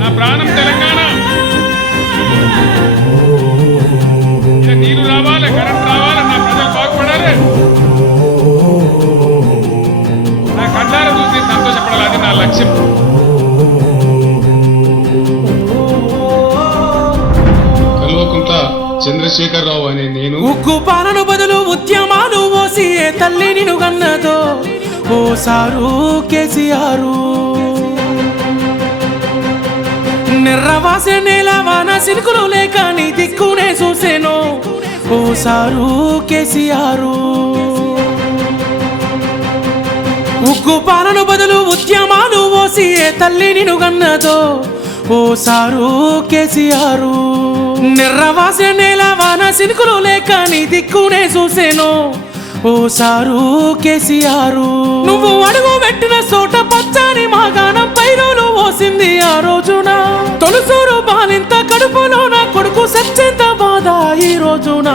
నా ప్రాణం తెలంగాణ. ఇలా నీళ్లు రావాలి, కరెంట్ రావాలి, నా ప్రజలు బాగుపడాలి. నా కళ్ళారా చూసి సంతోషపడాలి, అది నా లక్ష్యం. కల్వకుంట చంద్రశేఖరరావు అనే నేను ఉక్కు పాలన బదులు ఉద్యమాలు ఓసి ఏ తల్లి నిన్ను గన్నదో ఓ సారు కేసీఆర్. నిర్రవాసే నేల వాన సినుకులు లేక నీ దిక్కునే చూసేను ఓ సారు కేసీఆర్. ఉక్కు పాలన బదులు ఉద్యమాలు ఓసి ఏ తల్లి నిన్ను గన్నదో ఓ సారు కేసీఆర్. నిర్రవాసే నేల వాన సినుకులు లేక నీ దిక్కునే చూసేను ఓ సారు కేసీఆర్. నువ్వు అడుగు పెట్టిన చోట పచ్చని మాగాణం పైరులు ఓసింది ఆ రోజున. తొలుసూరు బాలింత కడుపులో నా కొడుకు సచ్చేంత బాధ ఈ రోజున.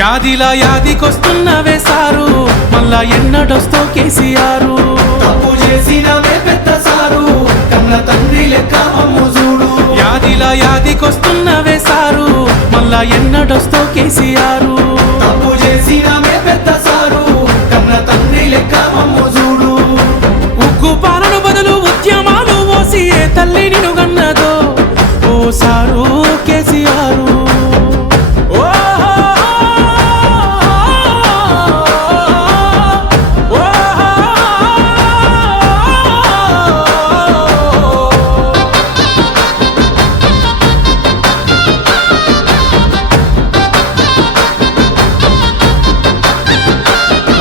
యాదిలా యాదికొస్తున్నవే సారు, మళ్ళా ఎన్నడొస్తో కేసీఆర్. తప్పు చేసినవే పెద్ద సారు, కన్న తండ్రి లెక్క మమ్ము చూడు. యాదిలా యాదికొస్తున్నవే సారు, మళ్ళా ఎన్నడొస్తో కేసీఆర్. తప్పు చేసినవే పెద్ద సారు, కన్న తండ్రి లెక్క మమ్ము చూడు. ఉగ్గు పాలన బదులు ఉద్యమాలు ఓసి ఏ తల్లి నిన్ను గన్నదో ఓ సారు కేసీఆర్.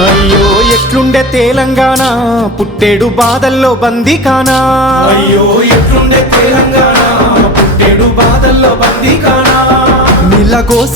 అయ్యో ఎట్లుండే తెలంగాణ, పుట్టేడు బాధల్లో బందీకానా. అయ్యో ఎట్లుండే తెలంగాణ, పుట్టేడు బాధల్లో బందీకానా. నీళ్ళ కోసం